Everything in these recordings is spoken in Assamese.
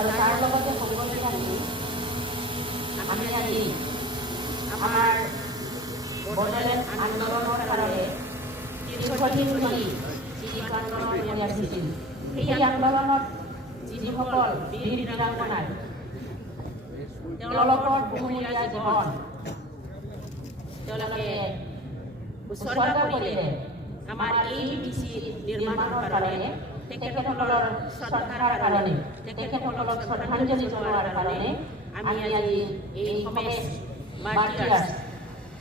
আৰু তাৰ লগতে সকলোৱে আমি আজি আমাৰ বড়োলেণ্ড আন্দোলনৰ কাৰণে দীৰ্ঘদিন ধৰি যিটো আন্দোলন কৰি আহিছিল, সেই আন্দোলনত যিসকল বীৰ বীৰাংগনাই তেওঁলোকৰ বহুমূলীয়া জীৱন তেওঁলোকে উৎসৰ্গ কৰিলে আমাৰ এই বিটিচি নিৰ্মাণৰ কাৰণে, তেখেতসকলৰ শ্ৰদ্ধাৰ কাৰণে, তেখেতসকলক শ্ৰদ্ধাঞ্জলি জনোৱাৰ কাৰণে আমি আজি এই সমেশ মাৰ্টিয়াৰ্ছ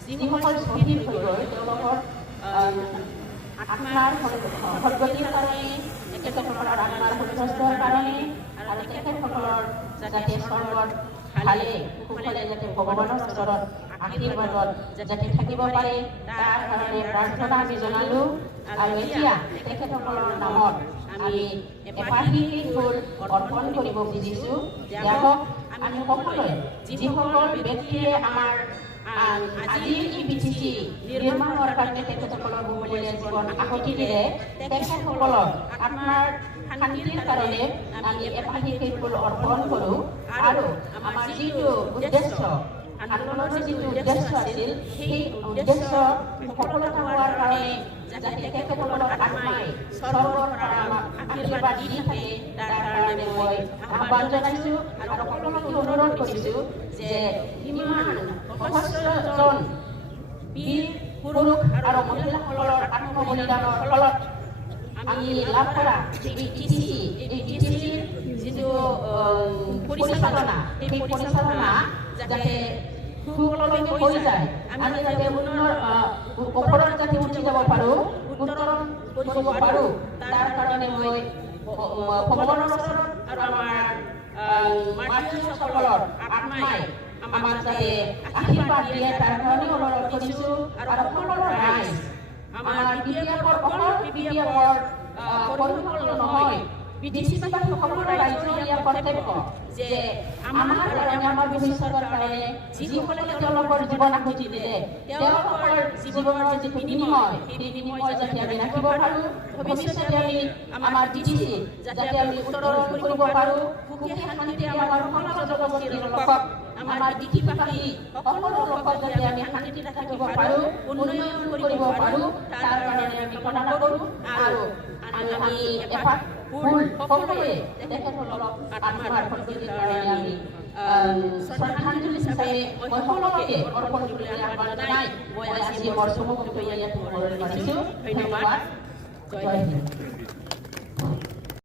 যিসকল শ্বহীদ হৈ গ'ল তেওঁলোকৰ আত্মাৰ সদ্গতিৰ কাৰণে, তেখেতসকলৰ আত্মাৰ সন্তুষ্টৰ কাৰণে আৰু তেখেতসকলৰ যাতে স্বৰ্গত ভালে কুশলে যাতে ভগৱানৰ ওচৰত আশীৰ্বাদত যাতে থাকিব পাৰে তাৰ কাৰণে প্ৰাৰ্থনা আমি জনালোঁ। আৰু এতিয়া তেখেতসকলৰ নামত আমি এপাহি ফুল অৰ্পণ কৰিব খুজিছোঁ। যাহওক আমি সকলোৱে যিসকল ব্যক্তিয়ে আমাৰ আজিৰ এই বিটিচি নিৰ্মাণৰ কাৰণে তেখেতসকলৰ বহুমূলীয়া জীৱন আহুতি দিলে, তেখেতসকলক আত্মাৰ শান্তিৰ কাৰণে আমি এপাহি ফুল অৰ্পণ কৰোঁ। আৰু আমাৰ যিটো উদ্দেশ্য, আন্দোলনৰ যিটো উদ্দেশ্য আছিল, সেই উদ্দেশ্য সফলতা হোৱাৰ কাৰণে যাতে তেখেতসকলৰ আত্মাই স্বৰ্গৰ পৰা আমাক আশীৰ্বাদ দি থাকে তাৰ কাৰণে মই আহ্বান জনাইছোঁ আৰু সকলোকে অনুৰোধ কৰিছোঁ যে ইমান সহস্ৰজন বীৰ পুৰুষ আৰু মহিলাসকলৰ আত্মবলিদানৰ ফলত আমি লাভ কৰা এই বিটিচিৰ যিটো পৰিচালনা, সেই পৰিচালনা যাতে সুকলমে হৈ যায়, আমি যাতে ওপৰত যাতে উঠি যাব পাৰোঁ, উত্তৰণ কৰিব পাৰোঁ, তাৰ কাৰণে মই ভগৱানৰ ওচৰত আৰু আমাৰ মাতৃসকলৰ আত্মাই আমাক যাতে আশীৰ্বাদ দিয়ে তাৰ কাৰণে অনুৰোধ কৰিছোঁ। আৰু সকলো ৰাইজ আমাৰ BPF-ৰ অকল BPF-ৰ পৰিফল নহয়, বিটিচিবাসী সকলো ৰাইজৰ ইয়াৰ কৰ্তব্য যে আমাৰ কাৰণে, আমাৰ ভৱিষ্যতৰ কাৰণে যিসকলে তেওঁলোকৰ জীৱন আহুতি দিলে, তেওঁলোকৰ জীৱনৰ যিটো বিনিময়, সেই বিনিময় যাতে আমি ৰাখিব পাৰোঁ, ভৱিষ্যতে আমি আমাৰ বিটিচি যাতে আমি উত্তৰণ কৰিব পাৰোঁ, সুখে শান্তিৰে আমাৰ সকলো জনগোষ্ঠীৰ লোকক, আমাৰ বিটিচিবাসী সকলো লোকক যাতে আমি শান্তিৰে থাকিব পাৰোঁ, উন্নয়ন কৰিব পাৰোঁ, তাৰ কাৰণে আমি কামনা কৰোঁ। আৰু আমি এপাক ফুল সকলোৱে তেখেতসকলক আত্মাৰ সদ্গতিৰ কাৰণে আমি শ্ৰদ্ধাঞ্জলি হিচাপে মই সকলোকে অৰ্পণ কৰিবলৈ আহ্বান জনাই মই আজি মোৰ চমুকৈ ইয়াত সামৰণি মাৰিছোঁ। ধন্যবাদ। জয় হিন্দ।